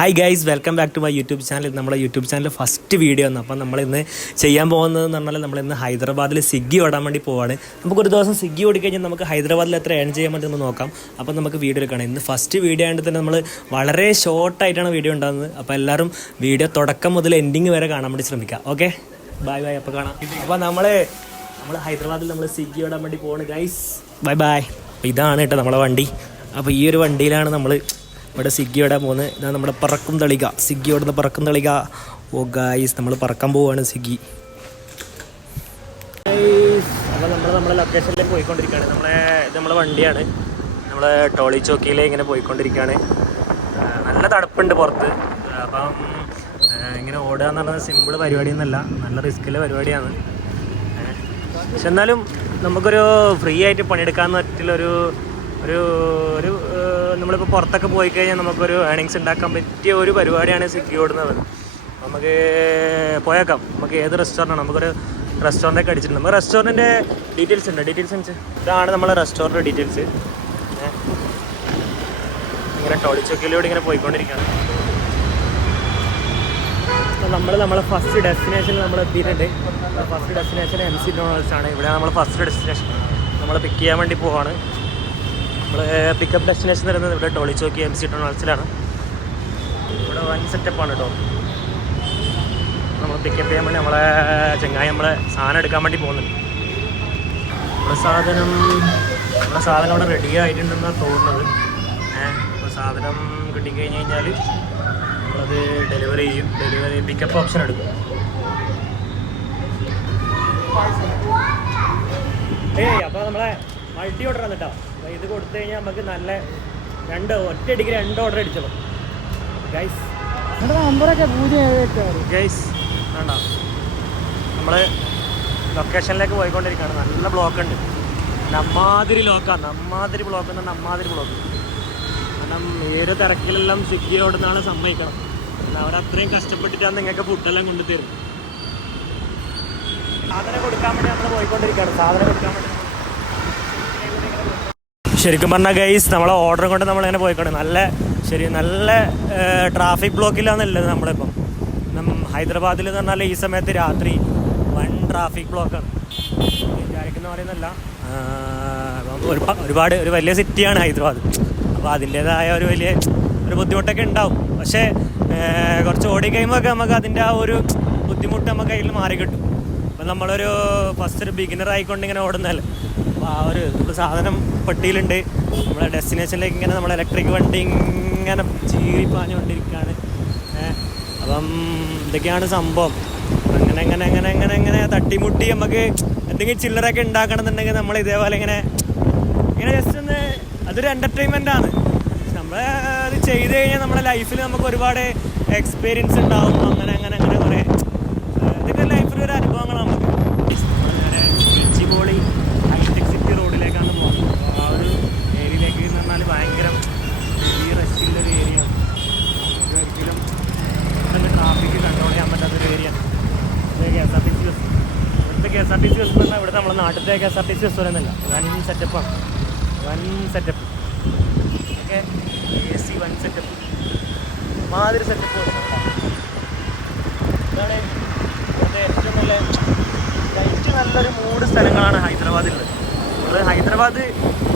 Hi guys, welcome back to my YouTube channel. നമ്മുടെ YouTube channel first video ആണ്. അപ്പം നമ്മളിന്ന് ചെയ്യാൻ പോകുന്നതെന്ന് പറഞ്ഞാൽ നമ്മളിന്ന് ഹൈദരാബാദിൽ സ്വിഗ്ഗി ഓടാൻ വേണ്ടി പോവാണ്. നമുക്കൊരു ദിവസം സ്വിഗ്ഗി ഓടിക്കഴിഞ്ഞാൽ നമുക്ക് ഹൈദരാബാദിൽ എത്ര ഏൺ ചെയ്യാൻ പറ്റുമെന്ന് നോക്കാം. അപ്പം നമുക്ക് വീഡിയോ എടുക്കണം. ഇന്ന് ഫസ്റ്റ് വീഡിയോ ആയതുകൊണ്ട് തന്നെ നമ്മൾ വളരെ ഷോർട്ടായിട്ടാണ് വീഡിയോ ഉണ്ടാകുന്നത്. അപ്പോൾ എല്ലാവരും വീഡിയോ തുടക്കം മുതൽ എൻഡിങ് വരെ കാണാൻ വേണ്ടി ശ്രമിക്കാം. Okay, bye bye. അപ്പോൾ കാണാം. അപ്പോൾ നമ്മൾ ഹൈദരാബാദിൽ നമ്മൾ സ്വിഗ്ഗി ഓടാൻ വേണ്ടി പോവാണ് ഗൈസ്. Bye bye. അപ്പോൾ ഇതാണ് കേട്ടോ നമ്മളെ വണ്ടി. അപ്പോൾ ഈ ഒരു വണ്ടിയിലാണ് നമ്മൾ ഇവിടെ സ്വിഗ്ഗി ഓടാൻ പോകുന്നത്. ഇതാണ് നമ്മുടെ പറക്കും തളിക, സ്വിഗ്ഗി ഓടുന്ന പറക്കും തളിക. ഓ ഗായ്സ്, നമ്മൾ പറക്കാൻ പോവുകയാണ് സ്വിഗ്ഗി. അപ്പോൾ നമ്മളെ ലൊക്കേഷനിലേക്ക് പോയിക്കൊണ്ടിരിക്കുകയാണ്. നമ്മളെ വണ്ടിയാണ്. നമ്മൾ ടോളി ചോക്കിയിൽ ഇങ്ങനെ പോയിക്കൊണ്ടിരിക്കുകയാണ്. നല്ല തണുപ്പുണ്ട് പുറത്ത്. അപ്പം ഇങ്ങനെ ഓടുക എന്ന് പറഞ്ഞാൽ സിമ്പിൾ പരിപാടിയൊന്നുമല്ല, നല്ല റിസ്ക്കിലെ പരിപാടിയാണ്. പക്ഷെ എന്നാലും നമുക്കൊരു ഫ്രീ ആയിട്ട് പണിയെടുക്കാമെന്ന് പറ്റില്ലൊരു നമ്മളിപ്പോൾ പുറത്തൊക്കെ പോയി കഴിഞ്ഞാൽ നമുക്കൊരു ഏണിങ്സ് ഉണ്ടാക്കാൻ പറ്റിയ ഒരു പരിപാടിയാണ് സ്വിഗ്ഗി ഓടുന്നത്. നമുക്ക് പോയേക്കാം. നമുക്ക് ഏത് റെസ്റ്റോറൻ്റാണ്, നമുക്കൊരു റെസ്റ്റോറൻ്റൊക്കെ അടിച്ചിട്ടുണ്ട്. നമുക്ക് റെസ്റ്റോറൻറ്റിൻ്റെ ഡീറ്റെയിൽസ് ഉണ്ട്. ഡീറ്റെയിൽസ് ഇതാണ് നമ്മളെ റെസ്റ്റോറൻറ്റ് ഡീറ്റെയിൽസ്. ഇങ്ങനെ ടോളിച്ചോക്കിലൂടെ ഇങ്ങനെ പോയിക്കൊണ്ടിരിക്കുകയാണ്. നമ്മളെ ഫസ്റ്റ് ഡെസ്റ്റിനേഷനിൽ നമ്മൾ എത്തിയിട്ടുണ്ട്. ഫസ്റ്റ് ഡെസ്റ്റിനേഷൻ MC ഡൊണാൾഡ്സ് ആണ്. ഇവിടെ നമ്മൾ ഫസ്റ്റ് ഡെസ്റ്റിനേഷൻ. നമ്മൾ പിക്ക് ചെയ്യാൻ വേണ്ടി പോവാണ്. നമ്മൾ പിക്കപ്പ് ഡെസ്റ്റിനേഷൻ വരുന്നത് ഇവിടെ ടോളിച്ചോക്കി MC ഡൊണാൾഡ്സിലാണ്. ഇവിടെ വൻ സെറ്റപ്പാണ് കേട്ടോ. നമ്മൾ പിക്കപ്പ് ചെയ്യാൻ വേണ്ടി നമ്മളെ നമ്മളെ സാധനം എടുക്കാൻ വേണ്ടി പോകുന്നുണ്ട്. നമ്മുടെ സാധനം അവിടെ റെഡി ആയിട്ടുണ്ടെന്നാണ് തോന്നുന്നത്. അപ്പോൾ സാധനം കിട്ടിക്കഴിഞ്ഞ് കഴിഞ്ഞാൽ നമ്മളത് ഡെലിവറി ചെയ്യും. പിക്കപ്പ് ഓപ്ഷൻ എടുക്കും. അപ്പോൾ നമ്മളെ മൾട്ടി ഓർഡർ ആണ് കേട്ടോ. അപ്പോൾ ഇത് കൊടുത്തു കഴിഞ്ഞാൽ നമുക്ക് നല്ല ഒറ്റയടിക്ക് 2 ഓർഡർ അടിച്ചോളൂ ഗൈസ്. നമ്പറൊക്കെ ഗൈസ് വേണ്ട. നമ്മൾ ലൊക്കേഷനിലേക്ക് പോയിക്കൊണ്ടിരിക്കുകയാണ്. നല്ല ബ്ലോക്ക് ഉണ്ട്. നമ്മാതിരി ബ്ലോക്ക്. കാരണം ഏത് തിരക്കിലെല്ലാം സ്വിഗ്ഗി ഓടുന്നതാണ് സമ്മതിക്കണം. അവരത്രയും കഷ്ടപ്പെട്ടിട്ടാണ് നിങ്ങൾക്ക് ഫുഡെല്ലാം കൊണ്ടുതരും. സാധനം കൊടുക്കാൻ വേണ്ടി നമ്മൾ പോയിക്കൊണ്ടിരിക്കുകയാണ്. ശരിക്കും പറഞ്ഞാൽ ഗൈസ്, നമ്മളെ ഓർഡർ കൊണ്ട് നമ്മളിങ്ങനെ പോയിക്കൊണ്ട് നല്ല ട്രാഫിക് ബ്ലോക്കിലാണെന്നുള്ളത്. നമ്മളിപ്പം ഹൈദരാബാദിൽ എന്ന് പറഞ്ഞാൽ ഈ സമയത്ത് രാത്രി വൻ ട്രാഫിക് ബ്ലോക്കാണ്. വിചാരിക്കുന്ന പറയുന്നല്ല, ഒരു വലിയ സിറ്റിയാണ് ഹൈദരാബാദ്. അപ്പോൾ അതിൻ്റേതായ ഒരു ബുദ്ധിമുട്ടൊക്കെ ഉണ്ടാവും. പക്ഷേ കുറച്ച് ഓടിക്കഴിയുമ്പോൾ നമുക്ക് അതിൻ്റെ ആ ഒരു ബുദ്ധിമുട്ട് നമുക്ക് അതിൽ മാറി കിട്ടും. അപ്പം നമ്മളൊരു ഫസ്റ്റ് ബിഗിനർ ആയിക്കൊണ്ട് ഇങ്ങനെ ഓടുന്നതല്ലേ. അപ്പോൾ ആ ഒരു സാധനം പെട്ടിയിലുണ്ട്. നമ്മളെ ഡെസ്റ്റിനേഷനിലേക്ക് ഇങ്ങനെ നമ്മളെ ഇലക്ട്രിക് വണ്ടി ഇങ്ങനെ ചീറിപ്പാഞ്ഞുകൊണ്ടിരിക്കുകയാണ്. അപ്പം ഇതൊക്കെയാണ് സംഭവം. അങ്ങനെ തട്ടിമുട്ടി നമുക്ക് എന്തെങ്കിലും ചില്ലറൊക്കെ ഉണ്ടാക്കണമെന്നുണ്ടെങ്കിൽ നമ്മൾ ഇതേപോലെ ഇങ്ങനെ ജസ്റ്റ് ഒന്ന് അതൊരു എൻ്റർടൈൻമെൻറ്റാണ്. നമ്മൾ അത് ചെയ്ത് കഴിഞ്ഞാൽ നമ്മുടെ ലൈഫിൽ നമുക്ക് ഒരുപാട് എക്സ്പീരിയൻസ് ഉണ്ടാവും. അങ്ങനെ കുറേ ഇതൊക്കെ ലൈഫിലൊരു അനുഭവങ്ങളാണ് നമുക്ക്. നേരെ ബീച്ചിപോളി ഹൈടെക് സിറ്റി റോഡിലേക്കാണ് പോകുന്നത്. അപ്പോൾ ആ ഒരു ഏരിയയിലേക്ക് എന്ന് പറഞ്ഞാൽ ഭയങ്കര വലിയ റഷുള്ളൊരു ഏരിയയാണ്. ഒരിക്കലും ട്രാഫിക്ക് കൺട്രോൾ ചെയ്യാൻ പറ്റാത്തൊരു ഏരിയയാണ്. KSRTC bus. ഇവിടുത്തെ KSRTC ബസ് എന്ന് പറഞ്ഞാൽ ഇവിടെ നമ്മുടെ നാട്ടിലത്തെ KSRTC ബസ് പറയുന്നില്ല. വൻ സെറ്റപ്പാണ്. ഓക്കെ, AC വൻ സെറ്റപ്പ് മാതിരി സെറ്റപ്പ്. ഇതാണ് ഇവിടുത്തെ ഏറ്റവും നല്ലൊരു 3 സ്ഥലങ്ങളാണ് ഹൈദരാബാദിലുള്ളത്. നമ്മൾ ഹൈദരാബാദ്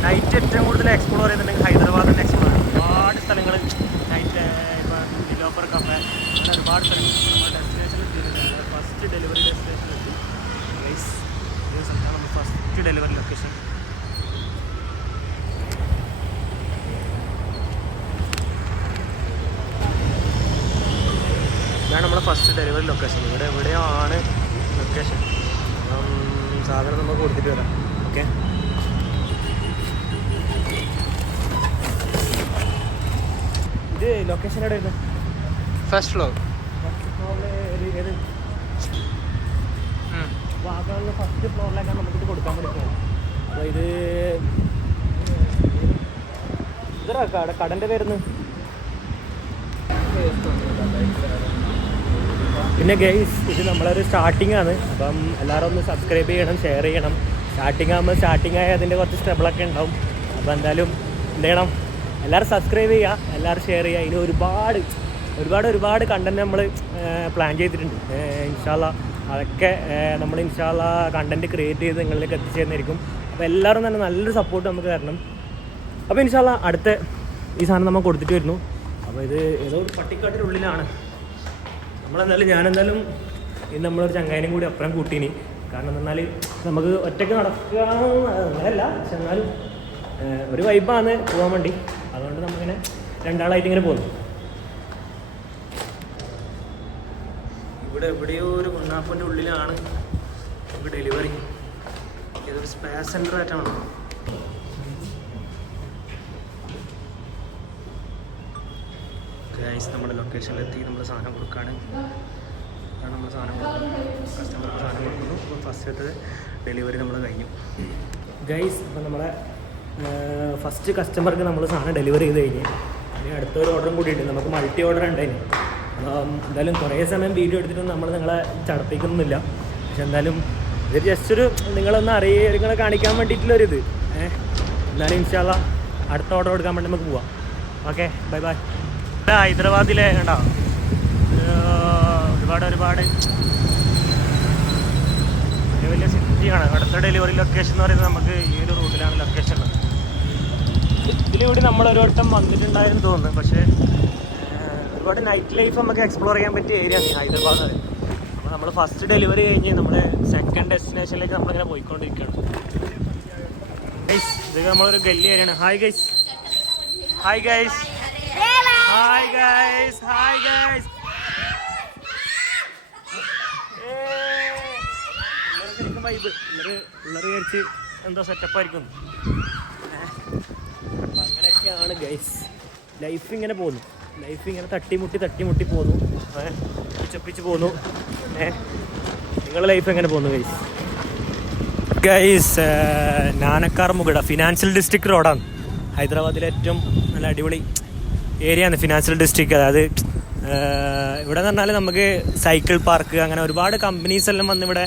നൈറ്റ് ഏറ്റവും കൂടുതൽ എക്സ്പ്ലോർ ചെയ്യുന്നുണ്ടെങ്കിൽ ഹൈദരാബാദ് തന്നെ എക്സ്പ്ലോർ ചെയ്യും. ഒരുപാട് സ്ഥലങ്ങൾ നൈറ്റ്, ഇപ്പോൾ നിലോഫർ കഫേ, അങ്ങനെ ഒരുപാട് സ്ഥലങ്ങൾ നമ്മൾ ഡെസ്റ്റിനേഷനിൽ എത്തിയിട്ടുണ്ട്. ഫസ്റ്റ് ഡെലിവറി ഡെസ്റ്റിനേഷനിലെത്തി ഗൈസ്. ഈ സ്ഥലത്താണ് നമ്മൾ ഫസ്റ്റ് ഡെലിവറി ലൊക്കേഷൻ. ഇതാണ് നമ്മുടെ ഫസ്റ്റ് ഡെലിവറി ലൊക്കേഷൻ. എവിടെയാണ് ലൊക്കേഷൻ. സാധനം നമുക്ക് കൊടുത്തിട്ട് വരാം. ഓക്കെ, ഇത് ലൊക്കേഷൻ എവിടെ വരുന്നത്? First floor. ഏത് വാഗമണിലെ ഫസ്റ്റ് ഫ്ലോറിലേക്കാണ് നമുക്കിത് കൊടുക്കാൻ വേണ്ടി പോകുന്നത്. അപ്പോൾ ഇതര കടൻ്റെ പേരുന്ന്. പിന്നെ ഗൈസ്, ഇത് നമ്മളൊരു സ്റ്റാർട്ടിംഗ് ആണ്. അപ്പം എല്ലാവരും ഒന്ന് സബ്സ്ക്രൈബ് ചെയ്യണം, ഷെയർ ചെയ്യണം. സ്റ്റാർട്ടിംഗ് ആയി അതിൻ്റെ കുറച്ച് സ്റ്റെബിളൊക്കെ ഉണ്ടാവും. അപ്പോൾ എന്തായാലും എന്ത് ചെയ്യണം, എല്ലാവരും സബ്സ്ക്രൈബ് ചെയ്യുക, എല്ലാവരും ഷെയർ ചെയ്യുക. ഇനി ഒരുപാട് ഒരുപാട് കണ്ടൻറ്റ് നമ്മൾ പ്ലാൻ ചെയ്തിട്ടുണ്ട്. ഇൻഷാല്ലാ അതൊക്കെ നമ്മൾ ഇൻഷാല്ലാ കണ്ടൻറ്റ് ക്രിയേറ്റ് ചെയ്ത് നിങ്ങളിലേക്ക് എത്തിച്ചേർന്നിരിക്കും. അപ്പോൾ എല്ലാവരും തന്നെ നല്ലൊരു സപ്പോർട്ട് നമുക്ക് തരണം. അപ്പോൾ ഇൻഷാല്ലാ അടുത്ത ഈ സാധനം നമ്മൾ കൊടുത്തിട്ട് വരുന്നു. അപ്പോൾ ഇത് ഏതോ ഒരു പട്ടിക്കാട്ടിനുള്ളിലാണ് ഞാനെന്തായാലും ഇന്ന് നമ്മളൊരു ചങ്ങായിനും കൂടി അപ്പുറം കൂട്ടീനി. കാരണം എന്നാൽ നമുക്ക് ഒറ്റയ്ക്ക് നടക്കുക അങ്ങനെയല്ല, പക്ഷെ എന്നാലും ഒരു വൈബാണ് പോകാൻ വേണ്ടി. അതുകൊണ്ട് നമ്മളിങ്ങനെ രണ്ടാളായിട്ട് ഇങ്ങനെ പോകുന്നു. ഇവിടെ എവിടെയോ ഒരു കുണ്ണാപ്പൻ്റെ ഉള്ളിലാണ് നമുക്ക് ഡെലിവറി. ഇതൊരു സ്പേസ് സെൻ്റർ ആയിട്ടാണ്. ഗൈസ് നമ്മുടെ ലൊക്കേഷനിലെത്തി നമ്മൾ സാധനം കൊടുക്കുകയാണ്. നമ്മൾ സാധനം കസ്റ്റമർക്ക് സാധനം കൊടുക്കുന്നു. അപ്പോൾ ഫസ്റ്റത്തെ ഡെലിവറി നമ്മൾ കഴിഞ്ഞു ഗൈസ്. അപ്പോൾ നമ്മളെ ഫസ്റ്റ് കസ്റ്റമർക്ക് നമ്മൾ സാധനം ഡെലിവറി ചെയ്ത് കഴിഞ്ഞ് ഇനി അടുത്തൊരു ഓർഡറും കൂടിയിട്ട് നമുക്ക് മൾട്ടി ഓർഡർ ഉണ്ടായിന്. എന്തായാലും കുറേ സമയം വീഡിയോ എടുത്തിട്ടൊന്നും നമ്മൾ നിങ്ങളെ ചടപ്പിക്കുന്നില്ല. പക്ഷെ എന്തായാലും ഇത് ജസ്റ്റ് ഒരു നിങ്ങളെ കാണിക്കാൻ വേണ്ടിയിട്ടുള്ളൊരിത്. എന്നാലും ഇൻഷാല്ലാ അടുത്ത ഓർഡർ കൊടുക്കാൻ വേണ്ടി നമുക്ക് പോവാം. Okay, bye bye. ഹൈദരാബാദിലെ കണ്ടോ ഒരുപാട് വലിയ സിറ്റിയാണ്. അടുത്ത ഡെലിവറി ലൊക്കേഷൻ എന്ന് പറയുന്നത് നമുക്ക് ഈ ഒരു റൂട്ടിലാണ് ലൊക്കേഷൻ ഉള്ളത്. ഇതിലൂടെ നമ്മൾ ഒരു വട്ടം വന്നിട്ടുണ്ടായെന്ന് തോന്നുന്നു. പക്ഷേ ഒരുപാട് നൈറ്റ് ലൈഫ് നമുക്ക് എക്സ്പ്ലോർ ചെയ്യാൻ പറ്റിയ ഏരിയ ആണ് ഹൈദരാബാദ്. അപ്പോൾ നമ്മൾ ഫസ്റ്റ് ഡെലിവറി കഴിഞ്ഞ് നമ്മൾ സെക്കൻഡ് ഡെസ്റ്റിനേഷനിലേക്ക് നമ്മളിങ്ങനെ പോയിക്കൊണ്ടിരിക്കുകയാണ്. ഗൈസ് ഇത് നമ്മളൊരു ഗല്ലി ഏരിയയാണ്. Hi guys, hi guys, hi guys, hi guys. ശരിക്കും വൈബ് പിള്ളേർ വിചാരിച്ച് എന്തോ സെറ്റപ്പായിരിക്കും. അപ്പം അങ്ങനെയൊക്കെയാണ് ഗൈസ് ലൈഫ്. ഇങ്ങനെ പോകുന്നു, ലൈഫ് ഇങ്ങനെ തട്ടിമുട്ടി പോകുന്നു, പിച്ചപ്പിച്ച് പോകുന്നു. നിങ്ങളുടെ ലൈഫ് എങ്ങനെ പോകുന്നു ഗൈസ്? നാനക്കാർ മുഗഡ ഫിനാൻഷ്യൽ ഡിസ്ട്രിക്ട് റോഡാണ്. ഹൈദരാബാദിലെ ഏറ്റവും നല്ല അടിപൊളി ഏരിയയാണ് ഫിനാൻഷ്യൽ ഡിസ്ട്രിക്ട്. അതായത് ഇവിടെ എന്ന് പറഞ്ഞാൽ നമുക്ക് സൈക്കിൾ പാർക്ക് അങ്ങനെ ഒരുപാട് കമ്പനീസ് എല്ലാം വന്ന് ഇവിടെ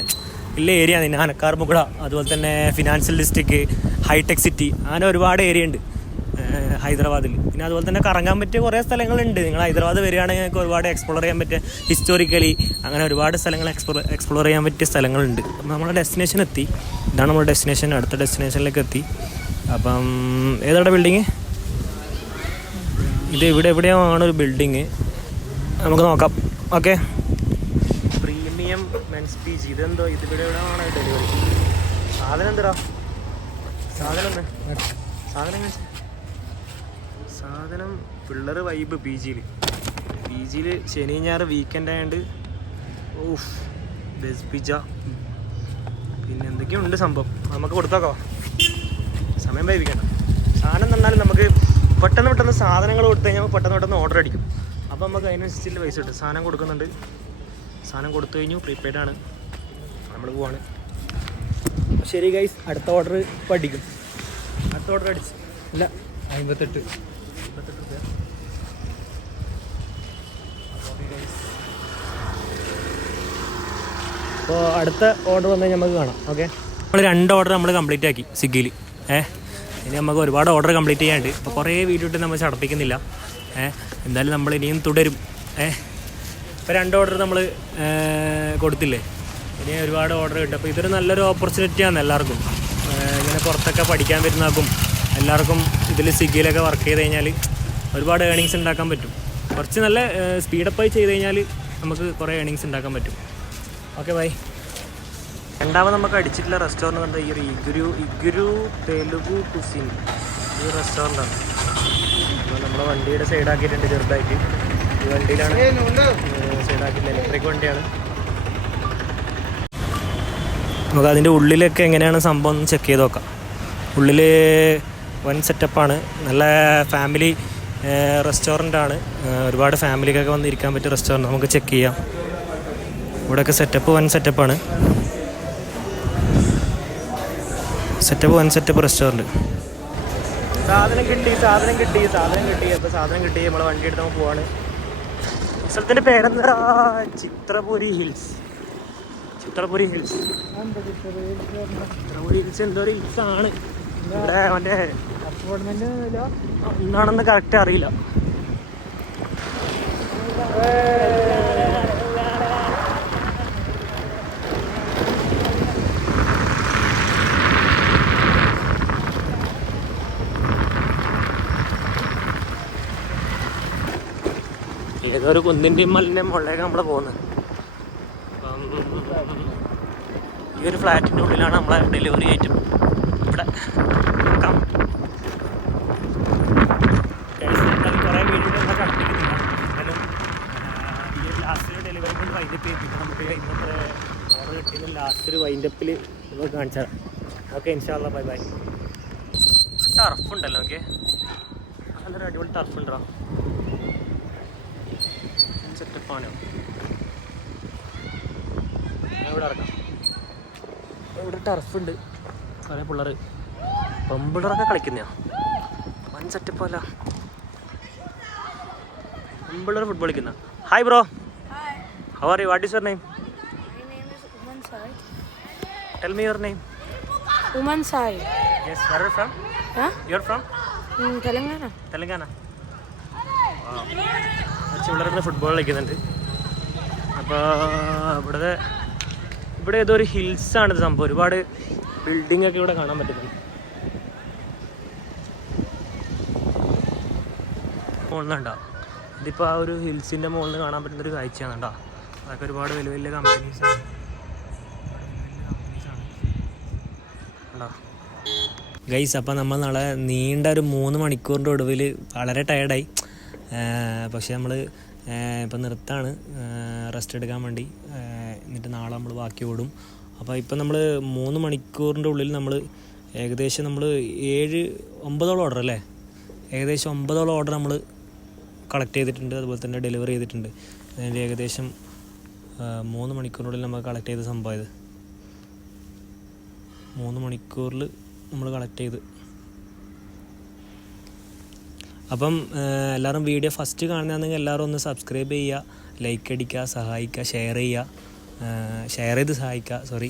ഉള്ള ഏരിയയാണ് നാനക്കാർ മുഗഡ. അതുപോലെ തന്നെ ഫിനാൻഷ്യൽ ഡിസ്ട്രിക്ട്, ഹൈടെക് സിറ്റി, അങ്ങനെ ഒരുപാട് ഏരിയ ഉണ്ട് ഹൈദരാബാദിൽ. പിന്നെ അതുപോലെ തന്നെ കറങ്ങാൻ പറ്റിയ കുറേ സ്ഥലങ്ങളുണ്ട്. നിങ്ങൾ ഹൈദരാബാദ് വരികയാണെങ്കിൽ നിങ്ങൾക്ക് ഒരുപാട് എക്സ്പ്ലോർ ചെയ്യാൻ പറ്റിയ ഹിസ്റ്റോറിക്കലി അങ്ങനെ ഒരുപാട് സ്ഥലങ്ങൾ എക്സ്പ്ലോർ ചെയ്യാൻ പറ്റിയ സ്ഥലങ്ങളുണ്ട്. അപ്പം നമ്മുടെ ഡെസ്റ്റിനേഷൻ എത്തി. ഇതാണ് നമ്മുടെ ഡെസ്റ്റിനേഷൻ. അടുത്ത ഡെസ്റ്റിനേഷനിലേക്ക് എത്തി. അപ്പം ഏതാണ് ബിൽഡിങ്? ഇത് എവിടെയാണ് ഒരു ബിൽഡിങ്, നമുക്ക് നോക്കാം. Okay, premium men's PG. ഇതെന്തോ എവിടെയാണ് ഡെലിവറി? സാധനം എന്താ സാധനം പിള്ളേർ വൈബ്. PGയിൽ ശനി ഞായർ വീക്കെൻഡ് ആയതുകൊണ്ട് വെജ് പിസ്സ പിന്നെ എന്തൊക്കെയുണ്ട് സംഭവം. നമുക്ക് കൊടുത്തോക്കോ, സമയം വൈകിക്കണ്ട. സാധനം തന്നാലും നമുക്ക് പെട്ടെന്ന് സാധനങ്ങൾ കൊടുത്തു കഴിഞ്ഞാൽ പെട്ടെന്ന് ഓർഡർ അടിക്കും. അപ്പോൾ നമുക്ക് അതിനനുസരിച്ചുള്ള പൈസ കിട്ടും. സാധനം കൊടുക്കുന്നുണ്ട്. സാധനം കൊടുത്തു കഴിഞ്ഞു, പ്രീപെയ്ഡ് ആണ്. നമ്മൾ പോവാണ്. ശരി ഗൈസ്, അടുത്ത ഓർഡർ പഠിക്കും. അടുത്ത ഓർഡർ അടിച്ച് ഇല്ല 58 രൂപ. അപ്പോൾ അടുത്ത ഓർഡർ വന്നു കഴിഞ്ഞാൽ നമുക്ക് കാണാം. ഓക്കെ, നമ്മൾ 2 ഓർഡർ നമ്മൾ കംപ്ലീറ്റ് ആക്കി സ്വിഗ്ഗിയിൽ. ഇനി നമുക്ക് ഒരുപാട് ഓർഡർ കംപ്ലീറ്റ് ചെയ്യാനുണ്ട്. അപ്പോൾ കുറേ വീഡിയോ ഇട്ട് നമ്മൾ ചടപ്പിക്കുന്നില്ല. എന്തായാലും നമ്മൾ ഇനിയും തുടരും. ഇപ്പോൾ 2 ഓർഡർ നമ്മൾ കൊടുത്തില്ലേ, ഇനി ഒരുപാട് ഓർഡർ കിട്ടും. അപ്പോൾ ഇതൊരു നല്ലൊരു ഓപ്പർച്യൂണിറ്റിയാണ് എല്ലാവർക്കും. ഇങ്ങനെ പുറത്തൊക്കെ പഠിക്കാൻ പറ്റുന്നവർക്കും എല്ലാവർക്കും ഇതിൽ സ്വിഗ്ഗിയിലൊക്കെ വർക്ക് ചെയ്ത് കഴിഞ്ഞാൽ ഒരുപാട് ഏണിങ്സ് ഉണ്ടാക്കാൻ പറ്റും. കുറച്ച് നല്ല സ്പീഡപ്പായി ചെയ്ത് കഴിഞ്ഞാൽ നമുക്ക് കുറേ ഏണിങ്സ് ഉണ്ടാക്കാൻ പറ്റും. Okay bye. രണ്ടാമത് നമുക്ക് അടിച്ചിട്ടുള്ള റെസ്റ്റോറൻറ്റ് എന്താ ഈ ഇഗുരു തെലുഗു കുസിൻ. ഈ റെസ്റ്റോറൻ്റാണ്. അപ്പോൾ നമ്മൾ വണ്ടിയുടെ സൈഡാക്കിയിട്ടുണ്ട് ചെറുതായിട്ട്. ഈ വണ്ടിയിലാണ് സൈഡാക്കിയില്ല, ഇലക്ട്രിക് വണ്ടിയാണ്. നമുക്ക് അതിൻ്റെ ഉള്ളിലൊക്കെ എങ്ങനെയാണ് സംഭവം ചെക്ക് ചെയ്ത് നോക്കാം. ഉള്ളിൽ വൻ സെറ്റപ്പാണ്. നല്ല ഫാമിലി റെസ്റ്റോറൻ്റാണ്. ഒരുപാട് ഫാമിലിക്കൊക്കെ വന്നിരിക്കാൻ പറ്റിയ റെസ്റ്റോറൻറ്റ്. നമുക്ക് ചെക്ക് ചെയ്യാം. ഇവിടെയൊക്കെ വൻ സെറ്റപ്പാണ്. വൻ സെറ്റപ്പ് റെസ്റ്റോറൻറ്റ്. സാധനം കിട്ടി. അപ്പോൾ സാധനം കിട്ടി. നമ്മളെ വണ്ടി എടുത്ത് നമ്മൾ പോവാണ്. സ്ഥലത്തിൻ്റെ പേരെന്താ? ചിത്രപുരി ഹിൽസ് എന്തോ ഒരു ഹിൽസാണ്. ഇവിടെ മറ്റേ എന്താണെന്ന് കറക്റ്റ് അറിയില്ല. ഏതൊരു കുന്നിൻ്റെയും മലിൻ്റെയും മുകളിലേക്ക് നമ്മൾ പോകുന്നത്. ഈ ഒരു ഫ്ലാറ്റിൻ്റെ ഉള്ളിലാണ് നമ്മളെ ഡെലിവറി ഐറ്റം. ഇവിടെ കുറേ വീഡിയോ നമ്മൾ കണ്ടിരിക്കുന്നില്ല. എന്നാലും ഈ ഒരു ലാസ്റ്റ് ഡെലിവറി കൊണ്ട് വൈൻഡപ്പ് ചെയ്യിപ്പിക്കും. നമുക്ക് ഇന്നത്തെ ഓർഡർ കിട്ടിയത് ലാസ്റ്റ് ഒരു വൈൻഡപ്പിൽ നമുക്ക് കാണിച്ചാൽ ഓക്കെ. ഇൻഷാല്ലാ ബൈ ബൈ. ടർഫ് ഉണ്ടല്ലോ. ഓക്കെ, നല്ലൊരു അടിപൊളി ടർഫ് ഉണ്ടോ, സെറ്റപ്പാണ്. ഇവിടെ ഇറക്കാം. ഇവിടെ ടർഫുണ്ട്, കുറേ പിള്ളേർ പെമ്പിള്ളറൊക്കെ കളിക്കുന്നതാണ്. വൻ സെറ്റപ്പല്ല, പെമ്പിള്ളർ ഫുട്ബോൾ കളിക്കുന്ന. Hi bro, how are you? What is your name? Tell me your name. Uman Sai. Yes, where are you from? Huh? You're from? Telangana. Telangana. Wow. പിള്ളേർക്ക് ഫുട്ബോൾ കളിക്കുന്നുണ്ട്. അപ്പോൾ ഇവിടെ ഏതോ ഒരു ഹിൽസാണ് ഇത് സംഭവം. ഒരുപാട് ബിൽഡിംഗ് ഒക്കെ ഇവിടെ കാണാൻ പറ്റുന്നുണ്ട്. മുകളിൽ നിന്നുണ്ടോ, ഇതിപ്പോൾ ആ ഒരു ഹിൽസിൻ്റെ മുകളിൽ നിന്ന് കാണാൻ പറ്റുന്നൊരു കാഴ്ചയാണ് കേട്ടോ. അതൊക്കെ ഒരുപാട് വലിയ വലിയ കമ്പനീസാണ്. ഗൈസ്, അപ്പോൾ നമ്മൾ നാളെ നീണ്ട ഒരു 3 മണിക്കൂറിൻ്റെ ഒടുവിൽ വളരെ ടയർഡായി. പക്ഷേ നമ്മൾ ഇപ്പം നിർത്താണ് റെസ്റ്റ് എടുക്കാൻ വേണ്ടി. എന്നിട്ട് നാളെ നമ്മൾ ബാക്കി ഓടും. അപ്പോൾ ഇപ്പം നമ്മൾ 3 മണിക്കൂറിൻ്റെ ഉള്ളിൽ നമ്മൾ ഏകദേശം നമ്മൾ 7-9 ഓർഡർ അല്ലേ, ഏകദേശം 9 ഓർഡർ നമ്മൾ കളക്ട് ചെയ്തിട്ടുണ്ട്. അതുപോലെ തന്നെ ഡെലിവറി ചെയ്തിട്ടുണ്ട്. അതിൻ്റെ ഏകദേശം 3 മണിക്കൂറിനുള്ളിൽ നമ്മൾ കളക്ട് ചെയ്ത സംഭവം ഇത്. 3 മണിക്കൂറിൽ നമ്മൾ കളക്ട് ചെയ്ത്. അപ്പം എല്ലാവരും വീഡിയോ ഫസ്റ്റ് കാണുന്നതാണെങ്കിൽ എല്ലാവരും ഒന്ന് സബ്സ്ക്രൈബ് ചെയ്യുക, ലൈക്ക് അടിക്കുക, സഹായിക്കുക, ഷെയർ ചെയ്ത് സഹായിക്കുക. സോറി.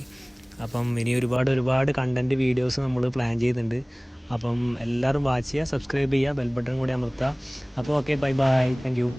അപ്പം ഇനി ഒരുപാട് കണ്ടൻറ്റ് വീഡിയോസ് നമ്മൾ പ്ലാൻ ചെയ്യുന്നുണ്ട്. അപ്പം എല്ലാവരും വാച്ച് ചെയ്യുക, സബ്സ്ക്രൈബ് ചെയ്യുക, ബെൽ ബട്ടൺ കൂടി അമർത്തുക. അപ്പോൾ okay, bye bye, thank you.